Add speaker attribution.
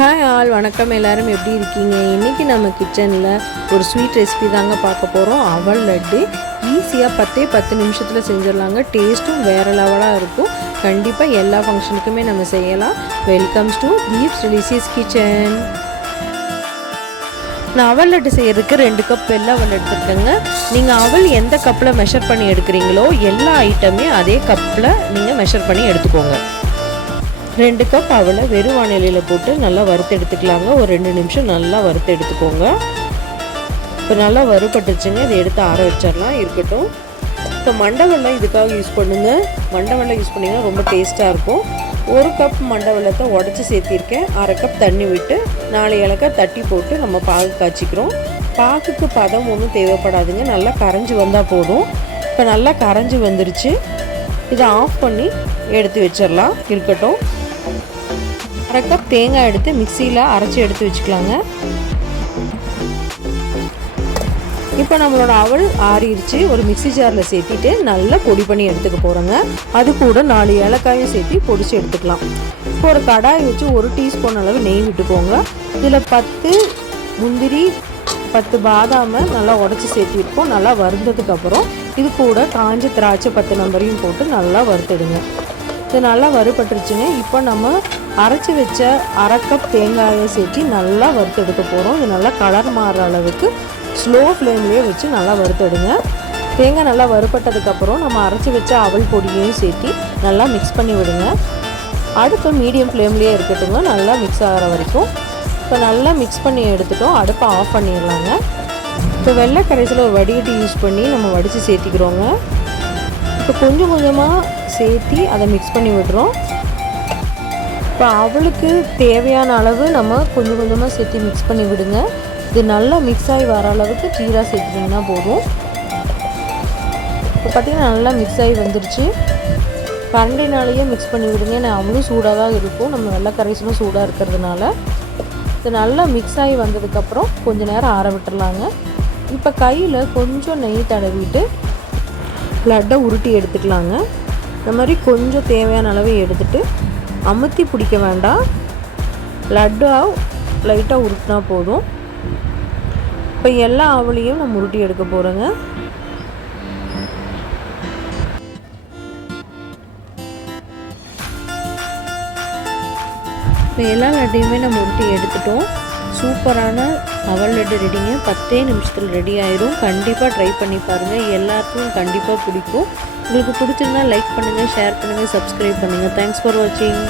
Speaker 1: Hi all வணக்கம். எல்லாரும் எப்படி இருக்கீங்க? இன்றைக்கி நம்ம கிச்சனில் ஒரு ஸ்வீட் ரெசிபி தாங்க பார்க்க போகிறோம் அவல் லட்டு. ஈஸியாக பத்தே பத்து நிமிஷத்தில் செஞ்சிடலாங்க. டேஸ்ட்டும் வேறு லெவலாக இருக்கும். கண்டிப்பாக எல்லா ஃபங்க்ஷனுக்குமே நம்ம செய்யலாம். Welcomes to Deep's relishes kitchen நான் அவல் லட்டு செய்கிறதுக்கு ரெண்டு கப் வெள்ளை அவல் எடுத்துருக்கேங்க. நீங்கள் அவல் எந்த கப்பில் மெஷர் பண்ணி எடுக்கிறீங்களோ எல்லா ஐட்டமே அதே கப்பில் நீங்கள் மெஷர் பண்ணி எடுத்துக்கோங்க. ரெண்டு கப் அவளை வெறும் வானிலையில் போட்டு நல்லா வறுத்து எடுத்துக்கலாங்க. ஒரு ரெண்டு நிமிஷம் நல்லா வறுத்து எடுத்துக்கோங்க. இப்போ நல்லா வறுபட்டுச்சுங்க. இதை எடுத்து ஆற வச்சிடலாம். இருக்கட்டும். இப்போ மண்டவெல்லாம் இதுக்காக யூஸ் பண்ணுங்கள் மண்டவெல்லாம் யூஸ் பண்ணிங்கன்னா ரொம்ப டேஸ்ட்டாக இருக்கும். ஒரு கப் மண்டவெல்லத்தை உடச்சி சேர்த்திருக்கேன். அரை கப் தண்ணி விட்டு நாலு இலக்காய் தட்டி போட்டு நம்ம பாகு காய்ச்சிக்கிறோம். பாகுக்கு பதம் ஒன்றும் தேவைப்படாதுங்க. நல்லா கரைஞ்சி வந்தால் போதும். இப்போ நல்லா கரைஞ்சி வந்துருச்சு. இதை ஆஃப் பண்ணி எடுத்து வச்சிடலாம். இருக்கட்டும். அரை கப் தேங்காய் எடுத்து மிக்சியில் அரைச்சி எடுத்து வச்சுக்கலாங்க. இப்போ நம்மளோட அவள் ஆறிடுச்சு ஒரு மிக்சி ஜாரில் சேர்த்திட்டு நல்லா பொடி பண்ணி எடுத்துக்க போகிறோங்க அது கூட நாலு ஏலக்காயும் சேர்த்து பொடிச்சு எடுத்துக்கலாம். இப்போ ஒரு கடாய் வச்சு ஒரு டீஸ்பூன் அளவு நெய் விட்டுக்கோங்க. இதில் பத்து முந்திரி பத்து பாதாமை நல்லா உடச்சி சேர்த்திருக்கோம். நல்லா வறுந்ததுக்கப்புறம் இது கூட காஞ்ச திராட்சை பத்து நம்பரையும் போட்டு நல்லா வறுத்துடுங்க. இது நல்லா வறுபட்டுருச்சுங்க. இப்போ நம்ம அரைச்சி வச்ச அரை கப் தேங்காயை சேர்த்து நல்லா வறுத்து எடுக்க போகிறோம் இது நல்லா கலர் மாறுற அளவுக்கு ஸ்லோ ஃப்ளேம்லேயே வச்சு நல்லா வறுத்தெடுங்க. தேங்காய் நல்லா வறுபட்டதுக்கப்புறம் நம்ம அரைச்சி வச்ச அவல் பொடியையும் சேர்த்து நல்லா மிக்ஸ் பண்ணி விடுங்க. அடுப்பு மீடியம் ஃப்ளேம்லேயே இருக்கட்டுங்க. நல்லா மிக்ஸ் ஆகிற வரைக்கும். இப்போ நல்லா மிக்ஸ் பண்ணி எடுத்துட்டோம். அடுப்பை ஆஃப் பண்ணிடலாங்க. இப்போ வெள்ளை கரைசல் ஒரு வடிகட்டி யூஸ் பண்ணி நம்ம வடித்து சேர்த்திக்கிறோங்க. இப்போ கொஞ்சம் கொஞ்சமாக சேர்த்தி அதை மிக்ஸ் பண்ணி விடுறோம். இப்போ அவளுக்கு தேவையான அளவு நம்ம கொஞ்சம் கொஞ்சமாக சேர்த்து மிக்ஸ் பண்ணி விடுங்க. இது நல்லா மிக்ஸ் ஆகி வர அளவுக்கு சீராக சேர்த்துட்டிங்கன்னா போதும். இப்போ பார்த்திங்கன்னா நல்லா மிக்ஸ் ஆகி வந்துருச்சு. கரண்டினாலேயே மிக்ஸ் பண்ணி விடுங்க. ஏன்னா அவ்வளோ சூடாக தான் இருக்கும். நம்ம வெள்ளை கரைசலும் சூடாக இருக்கிறதுனால. இது நல்லா மிக்ஸ் ஆகி வந்ததுக்கப்புறம் கொஞ்சம் நேரம் ஆற விட்டுறலாங்க. இப்போ கையில் கொஞ்சம் நெய் தடவிட்டு லட்டை உருட்டி எடுத்துக்கலாங்க. இந்த மாதிரி கொஞ்சம் தேவையான அளவு எடுத்துட்டு அமுத்தி பிடிக்க வேண்டாம். லட்டாக லைட்டாக உருட்டினா போதும். இப்போ எல்லா அவளையும் நம்ம உருட்டி எடுக்க போகிறோங்க இப்போ எல்லா லட்டையுமே நம்ம உருட்டி எடுத்துட்டோம். சூப்பரான அவல் லட்டு ரெடிங்க பத்தே நிமிஷத்தில் ரெடி ஆயிரும் கண்டிப்பாக ட்ரை பண்ணி பாருங்கள் எல்லாருக்கும் கண்டிப்பாக பிடிக்கும். உங்களுக்கு பிடிச்சிருந்தா லைக் பண்ணுங்கள் ஷேர் பண்ணுங்கள் சப்ஸ்கிரைப் பண்ணுங்கள் தேங்க்ஸ் ஃபார் வாட்சிங்